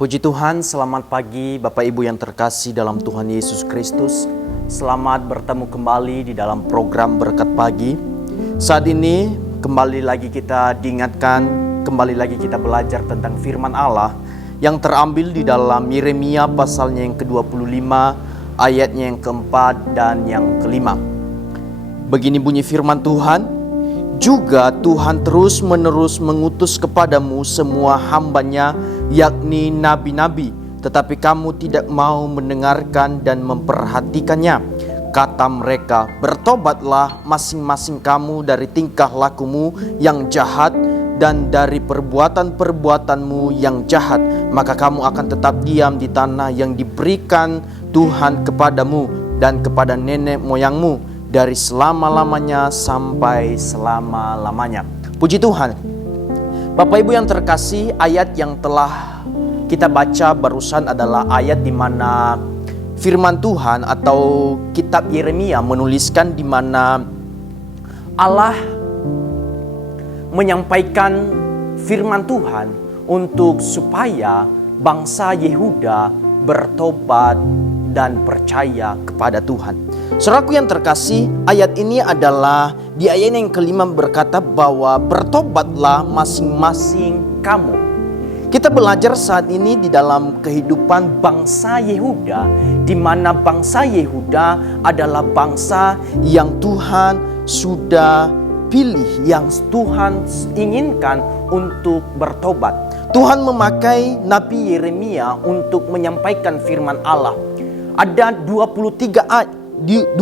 Puji Tuhan, selamat pagi Bapak Ibu yang terkasih dalam Tuhan Yesus Kristus. Selamat bertemu kembali di dalam program Berkat Pagi. Saat ini kembali lagi kita diingatkan, kembali lagi kita belajar tentang firman Allah yang terambil di dalam Yeremia pasalnya yang ke-25, ayatnya yang keempat dan yang kelima. Begini bunyi firman Tuhan, juga Tuhan terus-menerus mengutus kepadamu semua hambanya, yakni nabi-nabi, tetapi kamu tidak mau mendengarkan dan memperhatikannya. Kata mereka, bertobatlah masing-masing kamu dari tingkah lakumu yang jahat dan dari perbuatan-perbuatanmu yang jahat, maka kamu akan tetap diam di tanah yang diberikan Tuhan kepadamu dan kepada nenek moyangmu dari selama-lamanya sampai selama-lamanya. Puji Tuhan. Bapak Ibu yang terkasih, ayat yang telah kita baca barusan adalah ayat di mana firman Tuhan atau kitab Yeremia menuliskan di mana Allah menyampaikan firman Tuhan untuk supaya bangsa Yehuda bertobat dan percaya kepada Tuhan. Saudaraku yang terkasih, ayat ini adalah di ayat yang kelima berkata bahwa bertobatlah masing-masing kamu. Kita belajar saat ini di dalam kehidupan bangsa Yehuda, di mana bangsa Yehuda adalah bangsa yang Tuhan sudah pilih, yang Tuhan inginkan untuk bertobat. Tuhan memakai Nabi Yeremia untuk menyampaikan firman Allah. Ada 23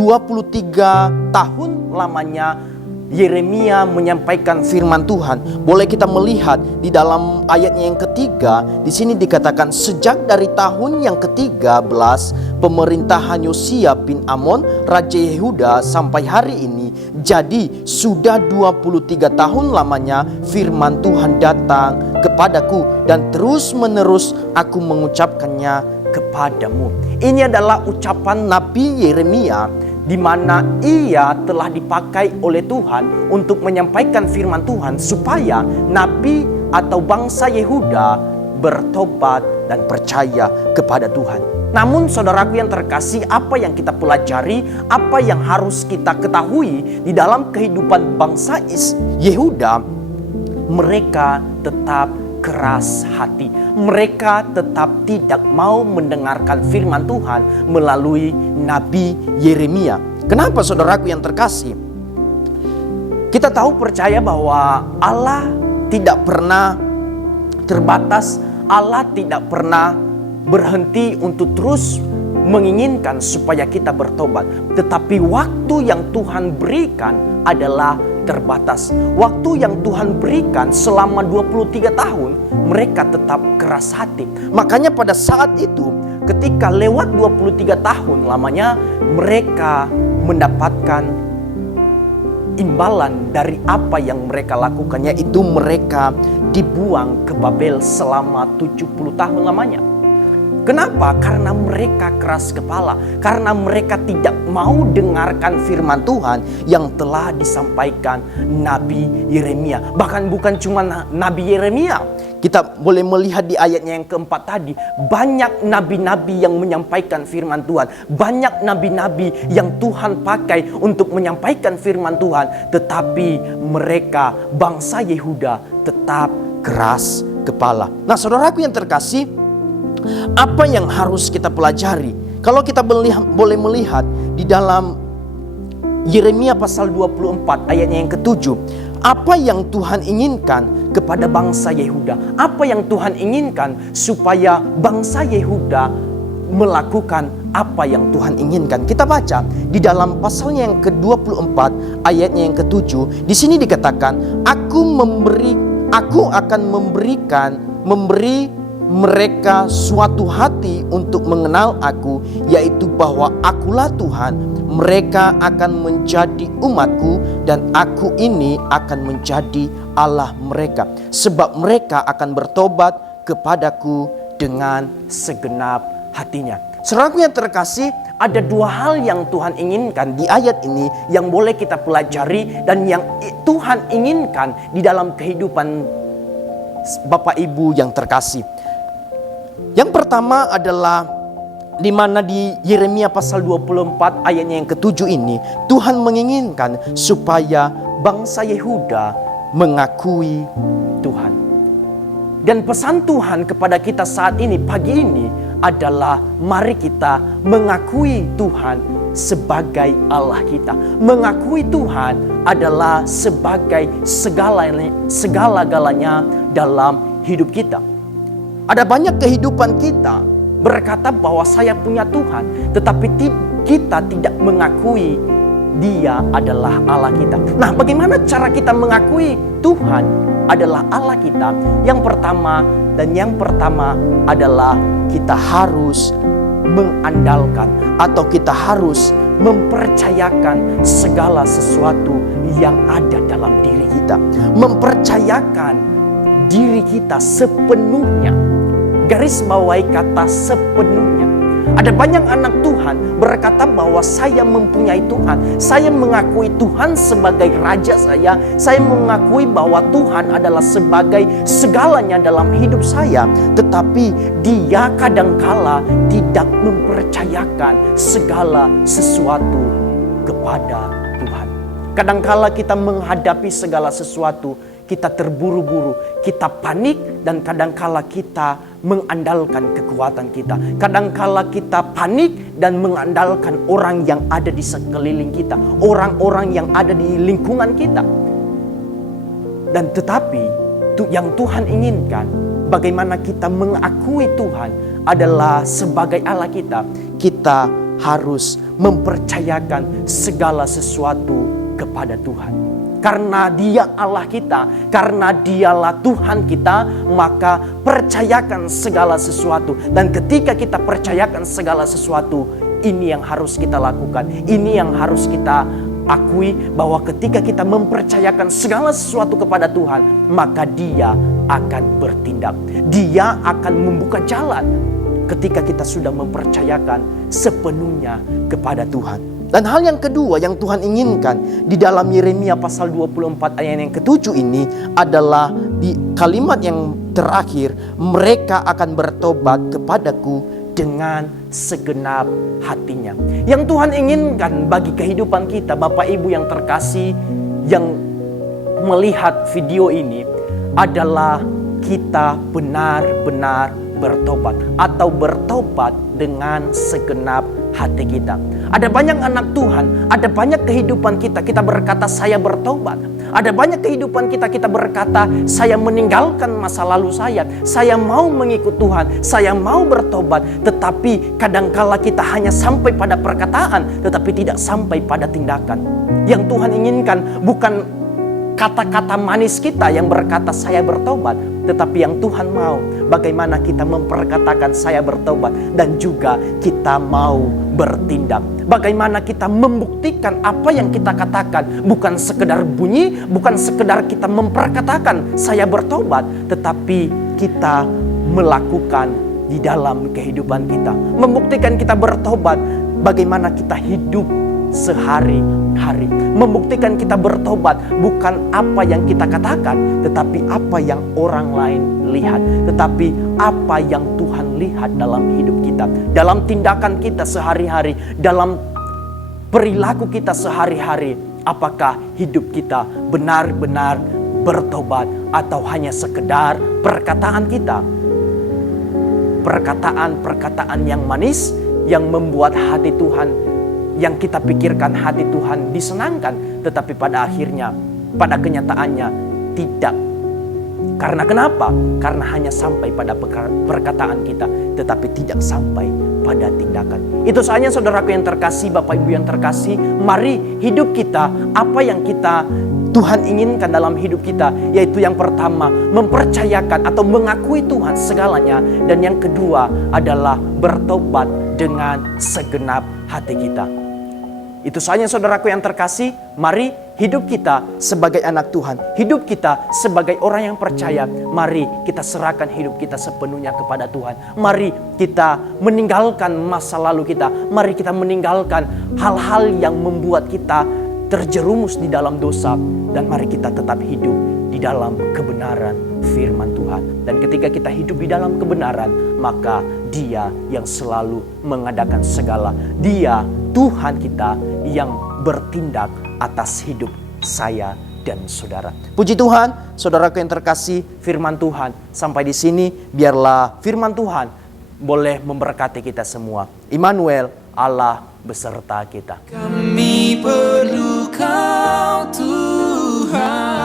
tahun lamanya Yeremia menyampaikan firman Tuhan. Boleh kita melihat di dalam ayatnya yang ketiga, di sini dikatakan sejak dari tahun yang ke-13 pemerintahan Yosia bin Amon Raja Yehuda sampai hari ini, jadi sudah 23 tahun lamanya firman Tuhan datang kepadaku dan terus menerus aku mengucapkannya kepadamu. Ini adalah ucapan Nabi Yeremia di mana ia telah dipakai oleh Tuhan untuk menyampaikan firman Tuhan supaya nabi atau bangsa Yehuda bertobat dan percaya kepada Tuhan. Namun saudaraku yang terkasih, apa yang kita pelajari, apa yang harus kita ketahui di dalam kehidupan bangsa Yehuda, mereka tetap keras hati. Mereka tetap tidak mau mendengarkan firman Tuhan melalui Nabi Yeremia. Kenapa saudaraku yang terkasih? Kita tahu percaya bahwa Allah tidak pernah terbatas. Allah tidak pernah berhenti untuk terus menginginkan supaya kita bertobat. Tetapi waktu yang Tuhan berikan adalah terbatas. Waktu yang Tuhan berikan selama 23 tahun, mereka tetap keras hati. Makanya pada saat itu, ketika lewat 23 tahun lamanya, mereka mendapatkan imbalan dari apa yang mereka lakukan, yaitu mereka dibuang ke Babel selama 70 tahun lamanya. Kenapa? Karena mereka keras kepala. Karena mereka tidak mau dengarkan firman Tuhan yang telah disampaikan Nabi Yeremia. Bahkan bukan cuma Nabi Yeremia. Kita boleh melihat di ayatnya yang keempat tadi. Banyak nabi-nabi yang menyampaikan firman Tuhan. Banyak nabi-nabi yang Tuhan pakai untuk menyampaikan firman Tuhan. Tetapi mereka, bangsa Yehuda, tetap keras kepala. Nah saudaraku yang terkasih, apa yang harus kita pelajari? Kalau kita boleh melihat di dalam Yeremia pasal 24 ayatnya yang ke-7, apa yang Tuhan inginkan kepada bangsa Yehuda? Apa yang Tuhan inginkan supaya bangsa Yehuda melakukan apa yang Tuhan inginkan? Kita baca di dalam pasalnya yang ke-24 ayatnya yang ke-7. Di sini dikatakan, aku akan memberi mereka suatu hati untuk mengenal aku, yaitu bahwa akulah Tuhan. Mereka akan menjadi umatku dan aku ini akan menjadi Allah mereka. Sebab mereka akan bertobat kepadaku dengan segenap hatinya. Saudaraku yang terkasih, ada dua hal yang Tuhan inginkan di ayat ini yang boleh kita pelajari dan yang Tuhan inginkan di dalam kehidupan Bapak Ibu yang terkasih. Yang pertama adalah di mana di Yeremia pasal 24 ayatnya yang ke-7 ini, Tuhan menginginkan supaya bangsa Yehuda mengakui Tuhan. Dan pesan Tuhan kepada kita saat ini, pagi ini, adalah mari kita mengakui Tuhan sebagai Allah kita. Mengakui Tuhan adalah sebagai segala-galanya dalam hidup kita. Ada banyak kehidupan kita berkata bahwa saya punya Tuhan, tetapi kita tidak mengakui Dia adalah Allah kita. Nah, bagaimana cara kita mengakui Tuhan adalah Allah kita? Yang pertama adalah kita harus mengandalkan atau kita harus mempercayakan segala sesuatu yang ada dalam diri kita. Mempercayakan diri kita sepenuhnya. Garis bawahi kata sepenuhnya. Ada banyak anak Tuhan berkata bahwa saya mempunyai Tuhan. Saya mengakui Tuhan sebagai Raja saya. Saya mengakui bahwa Tuhan adalah sebagai segalanya dalam hidup saya. Tetapi dia kadangkala tidak mempercayakan segala sesuatu kepada Tuhan. Kadangkala kita menghadapi segala sesuatu, kita terburu-buru, kita panik, dan kadangkala kita mengandalkan kekuatan kita. Kadangkala kita panik dan mengandalkan orang yang ada di sekeliling kita, orang-orang yang ada di lingkungan kita. Dan tetapi yang Tuhan inginkan, bagaimana kita mengakui Tuhan adalah sebagai Allah kita. Kita harus mempercayakan segala sesuatu kepada Tuhan. Karena Dia Allah kita, karena Dialah Tuhan kita, maka percayakan segala sesuatu. Dan ketika kita percayakan segala sesuatu, ini yang harus kita lakukan. Ini yang harus kita akui, bahwa ketika kita mempercayakan segala sesuatu kepada Tuhan, maka Dia akan bertindak. Dia akan membuka jalan ketika kita sudah mempercayakan sepenuhnya kepada Tuhan. Dan hal yang kedua yang Tuhan inginkan di dalam Yeremia pasal 24 ayat yang ke-7 ini adalah di kalimat yang terakhir, mereka akan bertobat kepadaku dengan segenap hatinya. Yang Tuhan inginkan bagi kehidupan kita, Bapak Ibu yang terkasih yang melihat video ini, adalah kita benar-benar bertobat atau bertobat dengan segenap hati kita. Ada banyak anak Tuhan, ada banyak kehidupan kita berkata saya bertobat. Ada banyak kehidupan kita berkata saya meninggalkan masa lalu saya mau mengikut Tuhan, saya mau bertobat. Tetapi kadangkala kita hanya sampai pada perkataan, tetapi tidak sampai pada tindakan. Yang Tuhan inginkan bukan kata-kata manis kita yang berkata saya bertobat, tetapi yang Tuhan mau bagaimana kita memperkatakan saya bertobat dan juga kita mau bertindak. Bagaimana kita membuktikan apa yang kita katakan, bukan sekedar bunyi, bukan sekedar kita memperkatakan saya bertobat, tetapi kita melakukan di dalam kehidupan kita. Membuktikan kita bertobat, bagaimana kita hidup sehari-hari. Membuktikan kita bertobat bukan apa yang kita katakan, tetapi apa yang orang lain lihat, tetapi apa yang Tuhan lihat dalam hidup kita, dalam tindakan kita sehari-hari, dalam perilaku kita sehari-hari. Apakah hidup kita benar-benar bertobat atau hanya sekedar perkataan kita, perkataan-perkataan yang manis yang membuat hati Tuhan, yang kita pikirkan hati Tuhan disenangkan, tetapi pada akhirnya, pada kenyataannya tidak. Karena kenapa? Karena hanya sampai pada perkataan kita, tetapi tidak sampai pada tindakan. Itu saja saudaraku yang terkasih, Bapak Ibu yang terkasih, mari hidup kita, apa yang Tuhan inginkan dalam hidup kita, yaitu yang pertama, mempercayakan atau mengakui Tuhan segalanya. Dan yang kedua adalah bertobat dengan segenap hati kita. Itu saja saudaraku yang terkasih, mari hidup kita sebagai anak Tuhan, hidup kita sebagai orang yang percaya, mari kita serahkan hidup kita sepenuhnya kepada Tuhan. Mari kita meninggalkan masa lalu kita, mari kita meninggalkan hal-hal yang membuat kita terjerumus di dalam dosa, dan mari kita tetap hidup di dalam kebenaran firman Tuhan. Dan ketika kita hidup di dalam kebenaran, maka Dia yang selalu mengadakan segala. Dia Tuhan kita yang bertindak atas hidup saya dan saudara. Puji Tuhan, saudaraku yang terkasih, firman Tuhan sampai di sini. Biarlah firman Tuhan boleh memberkati kita semua. Immanuel, Allah beserta kita. Kami perlu Kau Tuhan.